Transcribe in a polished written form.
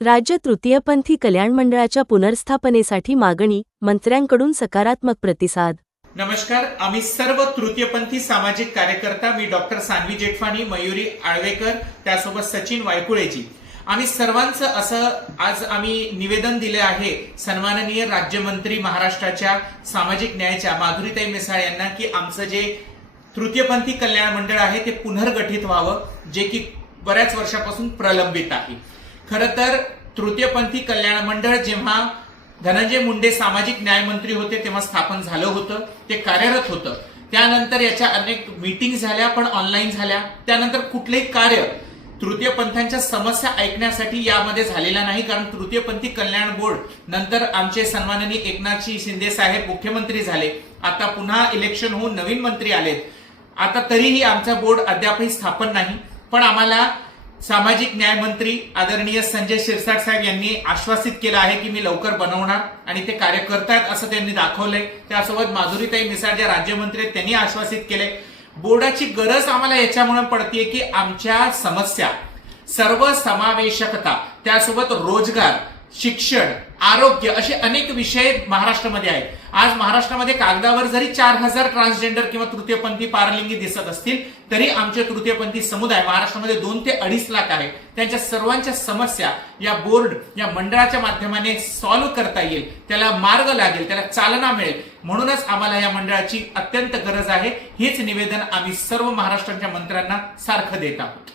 राज्य तृतीयपंथी कल्याण मंडळाच्या पुनर्स्थापनेसाठी मागणी, मंत्र्यांकडून सकारात्मक प्रतिसाद। नमस्कार, आम्ही सर्व तृतीयपंथी सामाजिक कार्यकर्ता, मी डॉक्टर सानवी जेठवानी, मयुरी आळवेकर, त्यासोबत सचिन वायकुळेजी, आम्ही सर्वांचं असं आज आम्ही निवेदन दिले आहे सन्माननीय राज्यमंत्री महाराष्ट्राच्या सामाजिक न्यायाच्या माधुरीताई मिसाळ यांना की आमचं जे तृतीयपंथी कल्याण मंडळ आहे ते पुनर्गठित व्हावं, जे की बऱ्याच वर्षापासून प्रलंबित आहे। खरं तर तृतीयपंथी कल्याण मंडळ जेव्हा धनंजय मुंडे सामाजिक न्याय मंत्री होते तेव्हा स्थापन झालं होतं, ते कार्यरत होतं। त्यानंतर याच्या अनेक मीटिंग झाल्या, पण ऑनलाईन झाल्या। त्यानंतर कुठलेही कार्य तृतीयपंथांच्या समस्या ऐकण्यासाठी यामध्ये झालेला नाही, कारण तृतीयपंथी कल्याण बोर्ड नंतर आमचे सन्माननीय एकनाथजी शिंदे साहेब मुख्यमंत्री झाले, आता पुन्हा इलेक्शन होऊन नवीन मंत्री आलेत, आता तरीही आमचा बोर्ड अद्यापही स्थापन नाही। पण आम्हाला सामाजिक न्याय मंत्री आदरणीय संजय शिरसाट साहेब यांनी आश्वासित केलं आहे की मी लवकर बनवणार, आणि ते कार्य करतायत असं त्यांनी दाखवलंय। त्यासोबत माधुरीताई मिसाळ ज्या राज्यमंत्री आहेत त्यांनी आश्वासित केले। बोर्डाची गरज आम्हाला याच्यामुळे पडते की आमच्या समस्या, सर्व समावेशकता, त्यासोबत रोजगार, शिक्षण, आरोग्य असे अनेक विषय महाराष्ट्रामध्ये आहेत। आज महाराष्ट्रामध्ये कागदावर जरी 4000 ट्रान्सजेंडर किंवा तृतीयपंथी पारलिंगी दिसत असतील, तरी आमचे तृतीयपंथी समुदाय महाराष्ट्रामध्ये 2 ते 2.5 लाख आहे। त्यांच्या सर्वांच्या समस्या या बोर्ड, या मंडळाच्या माध्यमाने सॉल्व्ह करता येईल, त्याला मार्ग लागेल, त्याला चालना मिळेल, म्हणूनच आम्हाला या मंडळाची अत्यंत गरज आहे। हेच निवेदन आम्ही सर्व महाराष्ट्राच्या मंत्र्यांना सारखं देत आहोत।